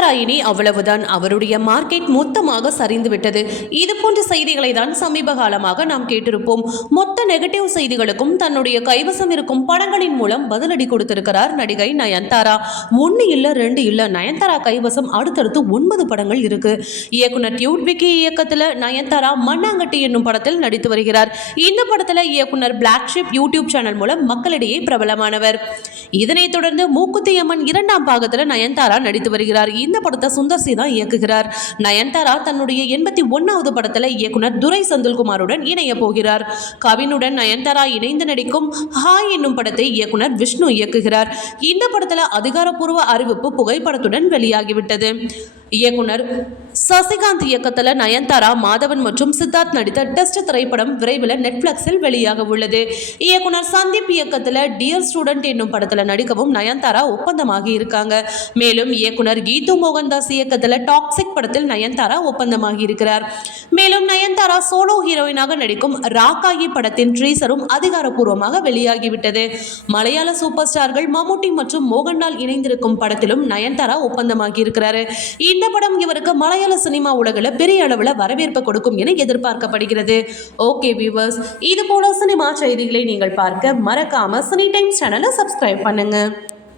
நயன்தாரா அவ்வளவுதான். அவருடைய மார்க்கெட் மொத்தமாக சரிந்து விட்டது இது போன்ற செய்திகளை தான் சமீப காலமாக நாம் கேட்டிருப்போம். மொத்த நெகட்டிவ் செய்திகளுக்கும் தன்னுடைய கைவசம் இருக்கும் படங்களின் மூலம் பதிலடி கொடுத்திருக்கிறார் நடிகை நயன்தாரா. ஒன்று இல்லை ரெண்டு இல்லை நயன்தாரா கைவசம் அடுத்தடுத்து ஒன்பது படங்கள் இருக்கு. இயக்குனர் டியூட் விக்கி இயக்கத்தில் நயன்தாரா மண்ணாங்கட்டி என்னும் படத்தில் நடித்து வருகிறார். இந்த படத்தில் இயக்குனர் பிளாக் ஷிப் யூடியூப் சேனல் மூலம் மக்களிடையே பிரபலமானவர். இதனைத் தொடர்ந்து மூக்குத்தி அம்மன் இரண்டாம் பாகத்தில் நயன்தாரா நடித்து வருகிறார். இந்த படத்தை சுந்தர் சி தான் இயக்குகிறார்? நயன்தாரா தன்னுடைய எண்பத்தி ஒன்னாவது படத்தில் இயக்குனர் துரை செந்தில்குமாருடன் இணைய போகிறார். கவினுடன் நயன்தாரா இணைந்து நடிக்கும் ஹாய் என்னும் படத்தை இயக்குனர் விஷ்ணு இயக்குகிறார். இந்த படத்தில் அதிகாரப்பூர்வ அறிவிப்பு புகைப்படத்துடன் வெளியாகிவிட்டது. இயக்குனர் சசிகாந்த் இயக்கத்தில் நயன்தாரா மாதவன் மற்றும் சித்தார்த் நடித்த டெஸ்ட் திரைப்படம் விரைவில் நெட்ஃப்ளிக்ஸில் வெளியாக உள்ளது. இயக்குனர் சந்தீப் இயக்கத்தில் டியர் ஸ்டூடெண்ட் என்னும் படத்தில் நடிக்கவும் நயன்தாரா ஒப்பந்தமாகி இருக்காங்க. மேலும் இயக்குனர் கீது மோகன்தாஸ் இயக்கத்தில் டாக்ஸிக் படத்தில் நயன்தாரா ஒப்பந்தமாகி இருக்கிறார். மேலும் நயன்தாரா சோலோ ஹீரோயினாக நடிக்கும் ராக்காயி படத்தின் ட்ரீசரும் அதிகாரப்பூர்வமாக வெளியாகிவிட்டது. மலையாள சூப்பர் ஸ்டார்கள் மம்முட்டி மற்றும் மோகன்லால் இணைந்திருக்கும் படத்திலும் நயன்தாரா ஒப்பந்தமாகி இருக்கிறாரு. இந்த படம் இவருக்கு மலையாள சினிமா உலகில் பெரிய அளவில் வரவேற்பு கொடுக்கும் என எதிர்பார்க்கப்படுகிறது. ஓகே வியூவர்ஸ் இது போல சினிமா செய்திகளை நீங்கள் பார்க்க மறக்காம சினி டைம்ஸ் சேனலை சப்ஸ்கிரைப் பண்ணுங்க.